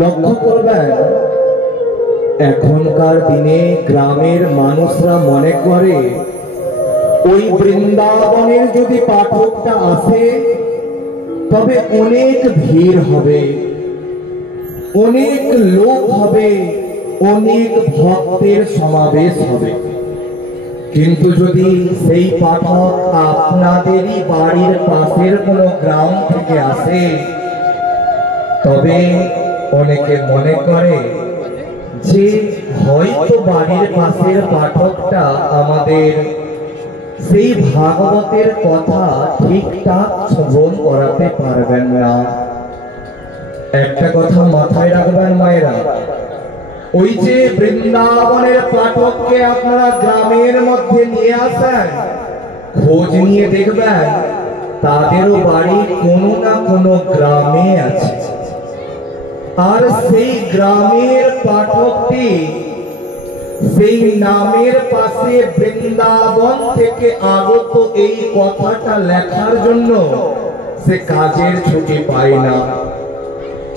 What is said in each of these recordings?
লক্ষ্য করবেন, এখনকার দিনে গ্রামের মানুষরা মনে করে ওই বৃন্দাবনের যদি পাঠকটা আসে তবে অনেক ভিড় হবে, অনেক লোক হবে, অনেক ভক্তের সমাবেশ হবে। কিন্তু যদি সেই পাঠক আপনাদেরই বাড়ির পাশের কোনো গ্রাম থেকে আসে তবে অনেকে মনে করে যে হয়তো বাড়ির পাশের পাঠকটা আমাদের সেই ভাগবতের কথা ঠিকঠাক শ্রবণ করাতে পারবেন না। একটা কথা মাথায় রাখবেন মায়েরা, ওই যে বৃন্দাবনের পাঠককে আপনারা গ্রামের মধ্যে নিয়ে আসেন, খোঁজ নিয়ে দেখবেন তাদেরও বাড়ি কোনো না কোনো গ্রামে আছে। আর সেই গ্রামের পাঠকটি সেই নামের পাশে বৃন্দাবন থেকে আগত এই কথাটা লেখার জন্য সে কাজের ছুটি পায় না।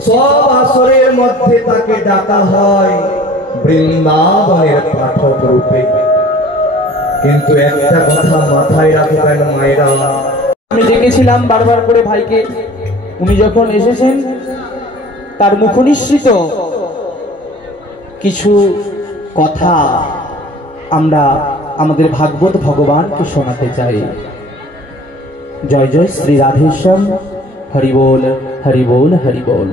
সব আসরের মধ্যে তাকে ডাকা হয় বৃন্দাবনের পাঠক রূপে। কিন্তু একটা কথা মাথায় রাখবেন মায়েরা, আমি ডেকেছিলাম বারবার করে ভাইকে, উনি যখন এসেছেন তার মুখনিসৃত কিছু কথা আমরা আমাদের ভাগবত ভগবানকে শোনাতে চাই। জয় জয় শ্রী রাধেশ্যাম, হরি বল হরি বল হরি বল।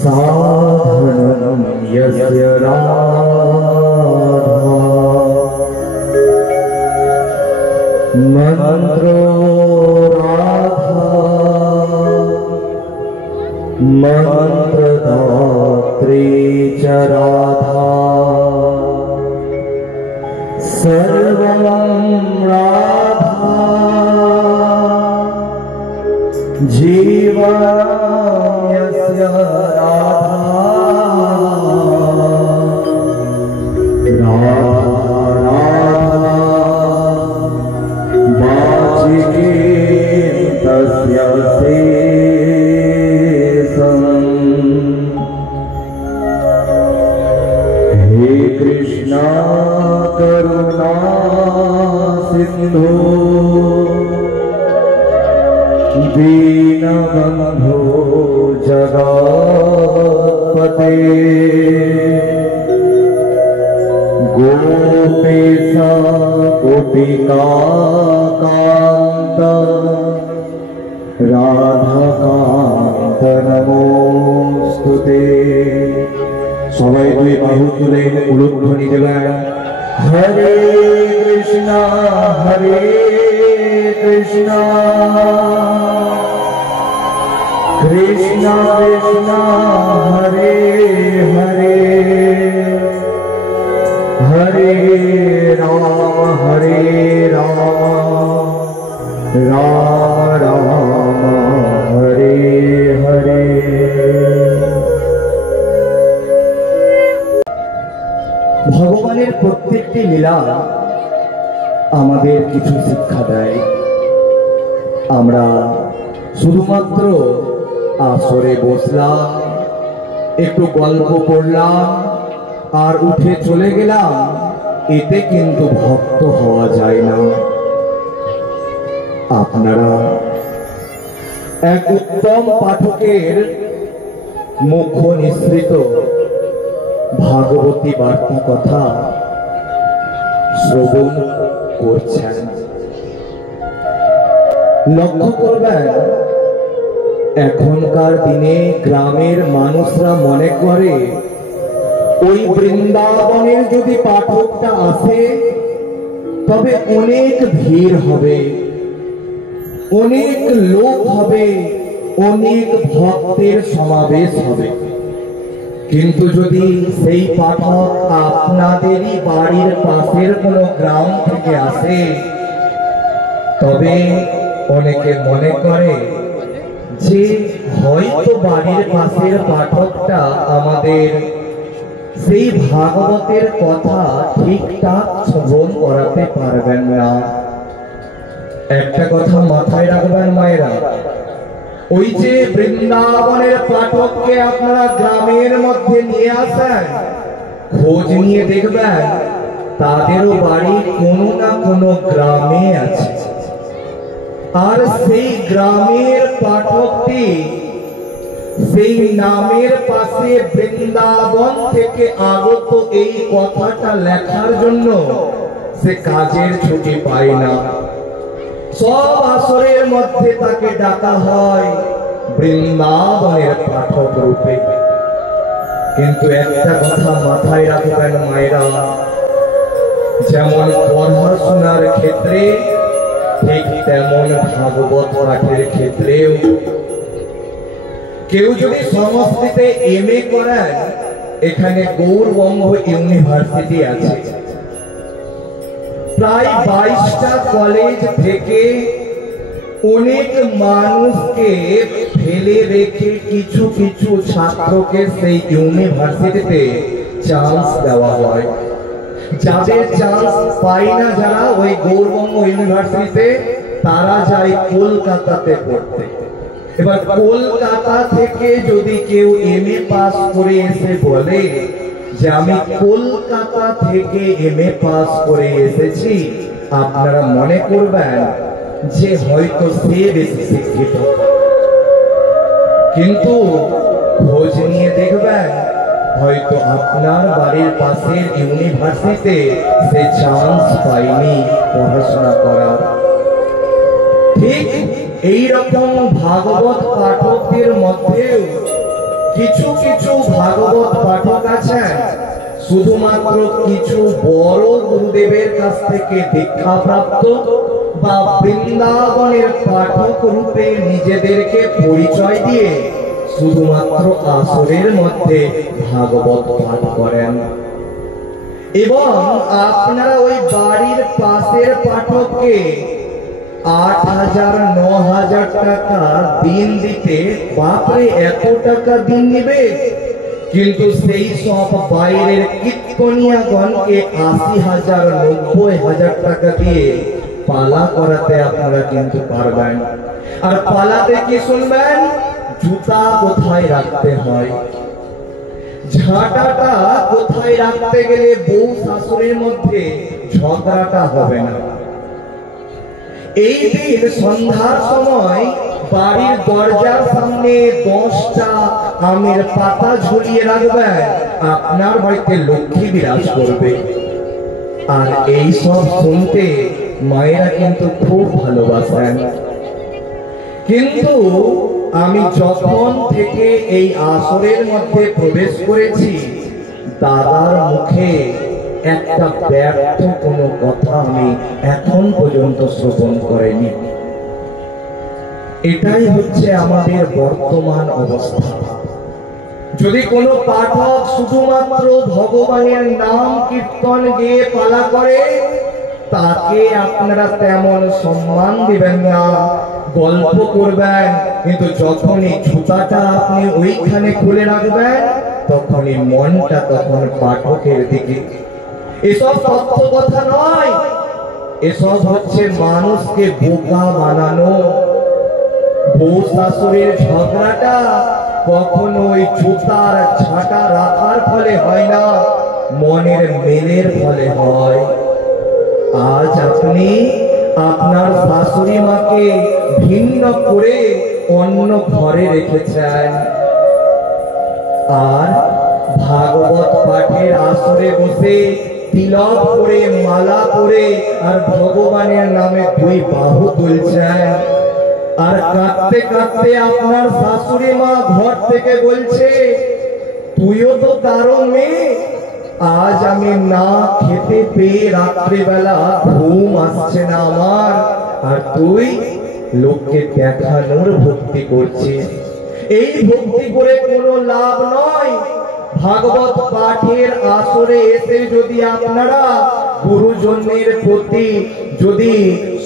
সাধনম যস্য রাধা মন্ত্রো রাধা মন্ত্রদাত্রী চ রাধা সর্বং রাধা জীবস্য রাধা রাধা বাচিকে তস্য শেষম। হে কৃষ্ণ করুণা সিন্ধু দীনবন্ধু জগৎপতে গোপেশ গোপিকাকান্ত রাধাকান্ত নমোস্তুতে। সবাই দুই বাহু তুলে উলুধ্বনি দেবেন, হরে কৃষ্ণ হরে কৃষ্ণ কৃষ্ণ কৃষ্ণ হরে হরে হরে রাম রাম রাম হরে হরে। ভগবানের প্রত্যেকটি লীলা আমাদের কিছু শিক্ষা দেয়। আমরা শুধুমাত্র আসরে বসলাম, একটু গল্প করলাম আর উঠে চলে গেলাম, এতে কিন্তু ভক্ত হওয়া যায় না। আপনারা এক উত্তম পাঠকের মুখ নিঃসৃত ভাগবতী বার্তা কথা শ্রবণ করছেন। লক্ষ্য করবেন, এখনকার দিনে গ্রামের মানুষরা মনে করে ওই বৃন্দাবনের যদি পাঠকটা আসে তবে অনেক ভিড় হবে, অনেক লোক হবে, অনেক ভক্তের সমাবেশ হবে। কিন্তু যদি সেই পাঠক আপনাদেরই বাড়ির পাশের কোনো গ্রাম থেকে আসে তবে অনেকে মনে করে যে হয়তো বাড়ির পাশের পাঠকটা আমাদের সেই ভাগবতের কথা ঠিকঠাক শ্রবণ করাতে পারবেন না। একটা কথা মাথায় রাখবেন মায়েরা, ওই যে বৃন্দাবনের পাঠককে আপনারা গ্রামের মধ্যে নিয়ে আসেন, খোঁজ নিয়ে দেখবেন তাদেরও বাড়ি কোনো না কোনো গ্রামে আছে। আর সেই গ্রামের পাঠকটি সেই নামের পাশে বৃন্দাবন থেকে আগত এই কথাটা লেখার জন্য সে কাজের ছুটি পায় না। সব আসরের মধ্যে তাকে ডাকা হয় বৃন্দাবনের পাঠক রূপে। কিন্তু একটা কথা মাথায় রাখবেন মায়েরা, যেমন পড়াশোনার ক্ষেত্রে ঠিক তেমন ভাগবত পাঠের ক্ষেত্রেও কেউ যদি সংস্কৃতে এমএ করেন, এখানে গৌরবঙ্গ ইউনিভার্সিটি আছে, প্রায় 22টা কলেজ থেকে অনেক মানুষকে ফেলে রেখে কিছু কিছু ছাত্রকে সেই ইউনিভার্সিটিতে চান্স দেওয়া হয়। যাদের চান্স পায় না, যারা ওই গৌরবঙ্গ ইউনিভার্সিটিতে, তারা যায় কলকাতাতে পড়তে। এবার কলকাতা থেকে যদি কেউ এমএ পাস করে এসে বলে যে আমি কলকাতা থেকে এমএ পাস করে এসেছি, আপনারা মনে করবেন যে হয়তো সে বেশি শিক্ষিত। কিন্তু খোঁজ নিয়ে দেখবেন হয়তো আপনার বাড়ির পাশের ইউনিভার্সিটিতে সে চান্স পায়নি পড়াশোনা করার। ঠিক এইরকম ভাগবত পাঠকদের মধ্যেও কিছু কিছু ভাগবত পাঠক আছেন শুধুমাত্র কিছু বড় গুরুদেবের কাছ থেকে দীক্ষাপ্রাপ্ত বা বৃন্দাবনের পাঠক রূপে নিজেদেরকে পরিচয় দিয়ে শুধুমাত্র আসরের মধ্যে ভাগবত পাঠ করেন। এবং আপনারা ওই বাড়ির পাশের পাঠককে 8,000 9,000 টাকা দিন দিতে, বাপরে এত টাকা দিন নেবে, কিন্তু সেই সব বাইরের কীর্তনিয়াগণকে 80,000 90,000 টাকা দিয়ে পালা করাতে আপনারা কিন্তু পারবেন। আর পালাতে কি শুনবেন? জুতা কোথায় রাখতে হয়, ঝাঁটাটা কোথায় রাখতে গেলে বউ শাশুড়ির মধ্যে ঝগড়াটা হবে না। এই দিন সন্ধ্যার সময় বাড়ির দরজার সামনে 10টা আমের পাতা ঝুলিয়ে রাখবেন, আপনার বাড়িতে লক্ষ্মী বিরাজ করবে। আর এই সব শুনতে মায়েরা কিন্তু খুব ভালোবাসেন। কিন্তু আমি যখন থেকে এই আসরের মধ্যে প্রবেশ করেছি, দাদার মুখে একটা ব্যর্থ কোনো কথা আমি এখন পর্যন্ত শ্রবণ করিনি। এটাই হচ্ছে আমাদের বর্তমান অবস্থা। যদি কোনো পাঠক শুধুমাত্র ভগবানের নাম কীর্তন গেয়ে পালা করে, তাকে আপনারা তেমন সম্মান দিবেন না, গল্প করবেন। কিন্তু যখনই জুতাটা আপনি ওইখানে খুলে রাখবেন, তখনই মনটা তখন পাঠকের দিকে। এসব তথ্য কথা নয়, এসব হচ্ছে মানুষকে বোকা বানানো। বউ শাশুড়ির ঝগড়াটা কখনো ওই জুতার ঝাঁটা রাখার ফলে হয় না, মনের মেলের ফলে হয়। আজ আপনি আপনার শাশুড়ি মাকে ভিন্ন করে অন্য ঘরে রেখেছেন, আর ভাগবত পাঠের আসরে বসে তিলক করে মালা করে আর ভগবানের নামে 2 বাহু তুলছেন। আর কাঁদতে কাঁদতে আপনার শাশুড়ি মা ঘর থেকে বলছে, তুইও তো তারও মেয়ে, আজ আমি না খেতে পেয়ে রাত্রিবেলা ঘুম আসছে না আমার, আর তুই লোককে দেখানোর ভক্তি করছিস। এই ভক্তি করে কোনো লাভ নয়। ভাগবত পাঠের আসরে এসে যদি আপনারা গুরুজনের প্রতি যদি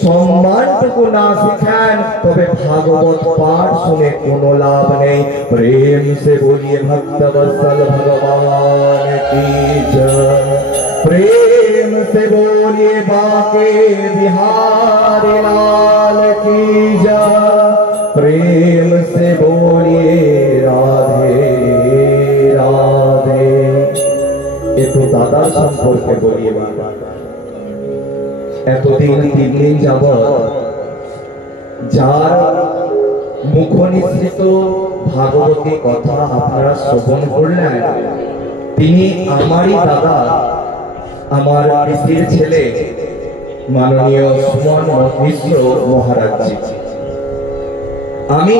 সম্মানটুকু না শিখেন, তবে ভাগবত পাঠ শুনে কোনো লাভ নেই। প্রেম সে বলিয়ে ভক্তবৎসল ভগবান কি জয়, প্রেম সে बोलिए बाके बिहारी लाल की जय, प्रेम से बोलिए राधे राधे। একটু দাদার সম্পর্কে বলিয়ে বাবা, এতদিন 3 দিন যাবৎ যার মুখনিসৃত ভাগবতী কথা আপনারা শ্রবণ করলেন, তিনি আমারই দাদা, আমার পিসির ছেলে মাননীয় সুমন মিশ্র মহারাজ। আমি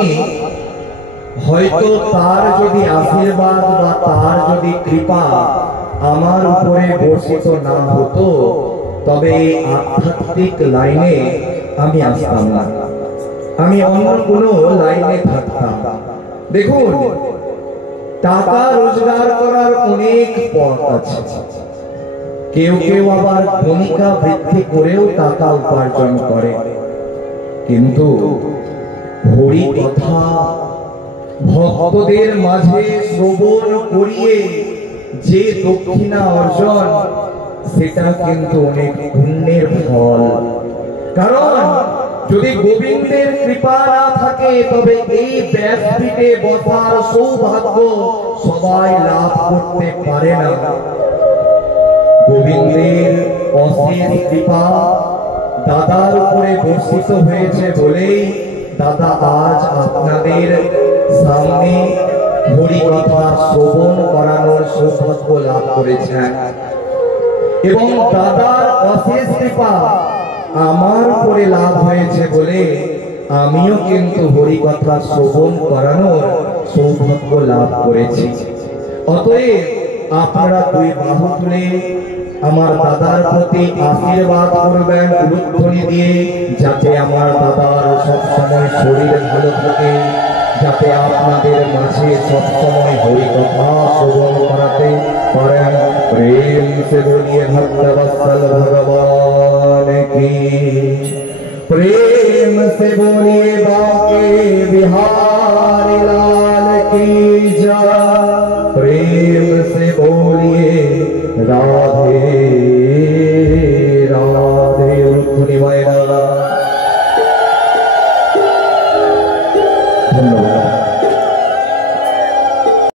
হয়তো তার যদি আশীর্বাদ বা তার যদি কৃপা আমার উপরে বর্ষিত না হতো, তবে এই আধ্যাত্মিক লাইনে আমি আসতাম না, আমি অন্য কোনো লাইনে থাকতাম। দেখুন, টাকা রোজগার করার অনেক পথ আছে। কেউ কেউ আবার ভূমিকা বৃদ্ধি করেও টাকা উপার্জন করে, কিন্তু হরি কথা ভক্তদের মাঝে শ্রবণ করিয়ে যে দক্ষিণা অর্জন, সেটা কিন্তু অনেক পুণ্যের ফল। কারণ যদি গোবিন্দের কৃপা না থাকে, তবে এই ব্যাসপীঠে বসার সৌভাগ্য সবাই লাভ করতে পারে না। গোবিন্দের অশেষ কৃপা দাদার উপরে বর্ষিত হয়েছে বলেই দাদা আজ আপনাদের সামনে হরি কথা শ্রবণ করানোর সৌভাগ্য লাভ করেছেন। এবং দাদার অশেষ কৃপা আমার উপরে লাভ হয়েছে বলে আমিও কিন্তু হরি কথা শ্রবণ করানোর সৌভাগ্য লাভ করেছি। অতএব আপনারা দুই বাহু তুলে আমার দাদার প্রতি আশীর্বাদ করবেন উলুধ্বনি দিয়ে, যাতে আমার দাদার সবসময় শরীর ভালো থাকে, যাতে আপনাদের মাঝে সবসময় হরি কথা শ্রবণ করাতে পারেন। প্রেম সে বলিয়ে ভক্তবৎসল ভগবান की, प्रेम से बोलिए बाके बिहार